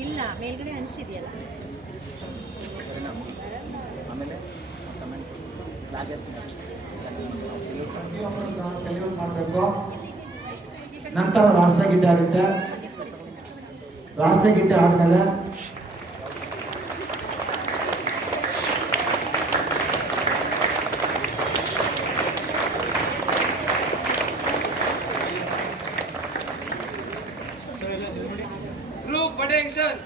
ಇಲ್ಲ ಮೇಲ್ಗಡೆ ಹಂಚಿದೆಯಲ್ಲ ಮಾಡಬೇಕು ನಂತರ ರಾಷ್ಟ್ರಗೀತೆ ಆಗುತ್ತೆ. ರಾಷ್ಟ್ರಗೀತೆ ಆದಮೇಲೆ attention.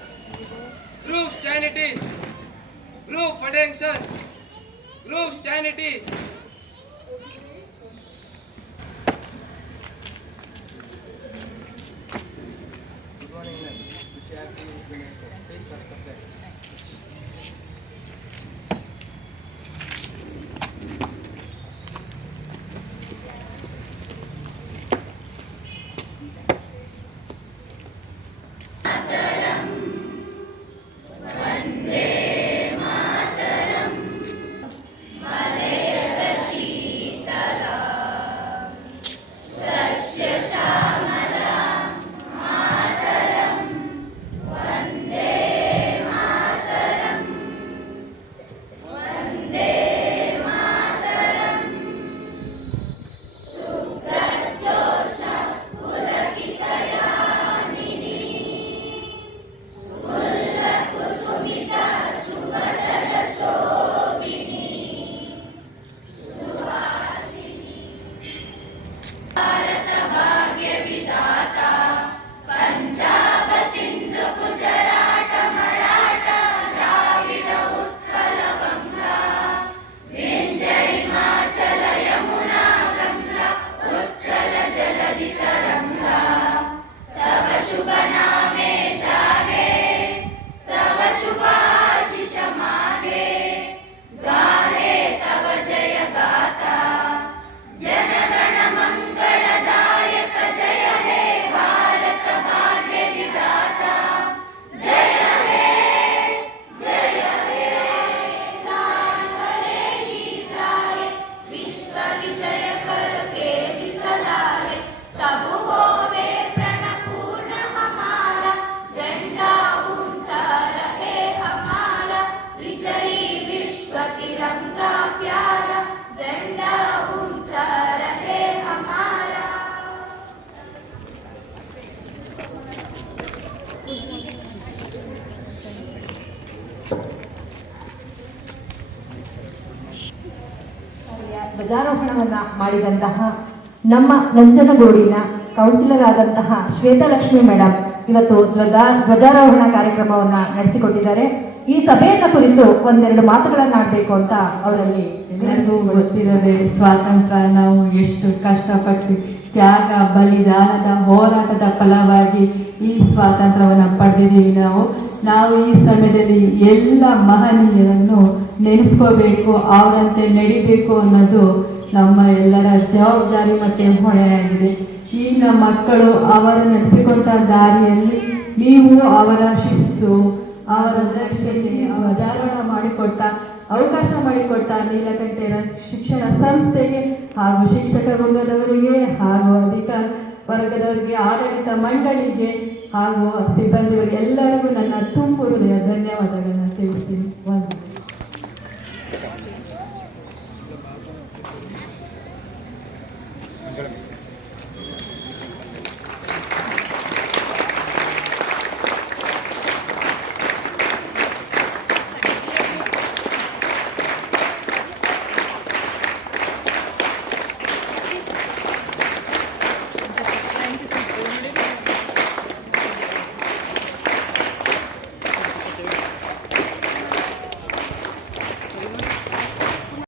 Group sanities. Group attention. Group sanities. Good morning, ma'am. Please touch the flag. ಧ್ವಜಾರೋಹಣವನ್ನು ಮಾಡಿದಂತಹ ನಮ್ಮ ನಂಜನಗೂಡಿನ ಕೌನ್ಸಿಲರ್ ಆದಂತಹ ಶ್ವೇತಲಕ್ಷ್ಮಿ ಮೇಡಮ್ ಇವತ್ತು ಧ್ವಜ ಧ್ವಜಾರೋಹಣ ಕಾರ್ಯಕ್ರಮವನ್ನು ನಡೆಸಿಕೊಟ್ಟಿದ್ದಾರೆ. ಈ ಸಭೆಯನ್ನ ಕುರಿತು ಒಂದೆರಡು ಮಾತುಗಳನ್ನಾಡಬೇಕು ಅಂತ ಅವರಲ್ಲಿ ಎಲ್ಲರಿಗೂ ಗೊತ್ತಿರದೆ ಸ್ವಾತಂತ್ರ್ಯ ನಾವು ಎಷ್ಟು ಕಷ್ಟಪಟ್ಟು ತ್ಯಾಗ ಬಲಿದಾನದ ಹೋರಾಟದ ಫಲವಾಗಿ ಈ ಸ್ವಾತಂತ್ರ್ಯವನ್ನು ಪಡೆದಿದ್ದೀವಿ ನಾವು. ನಾವು ಈ ಸಮಯದಲ್ಲಿ ಎಲ್ಲ ಮಹನೀಯರನ್ನು ನೆನೆಸ್ಕೋಬೇಕು, ಅವರಂತೆ ನಡಿಬೇಕು ಅನ್ನೋದು ನಮ್ಮ ಎಲ್ಲರ ಜವಾಬ್ದಾರಿ ಮತ್ತು ಹೊಣೆಯಾಗಿದೆ. ಈ ನಮ್ಮ ಮಕ್ಕಳು ಅವರ ನಡೆಸಿಕೊಟ್ಟ ದಾರಿಯಲ್ಲಿ ನೀವು ಅವರ ಶಿಸ್ತು, ಅವರ ದಕ್ಷತೆ ಅವಧಾರಣ ಮಾಡಿಕೊಟ್ಟ, ಅವಕಾಶ ಮಾಡಿಕೊಟ್ಟ ನೀಲಕಂಠೇರ ಶಿಕ್ಷಣ ಸಂಸ್ಥೆಗೆ ಹಾಗೂ ಶಿಕ್ಷಕ ವೃಂದದವರಿಗೆ ಹಾಗೂ ಅಧಿಕಾರ ವರ್ಗದವರಿಗೆ ಆಡಳಿತ ಮಂಡಳಿಗೆ ಹಾಗೂ ಸಿಬ್ಬಂದಿಗಳಿಗೆ ಎಲ್ಲರಿಗೂ ನನ್ನ ತುಂಬು ಹೃದಯ ಧನ್ಯವಾದಗಳನ್ನು ತಿಳಿಸ್ತೀನಿ.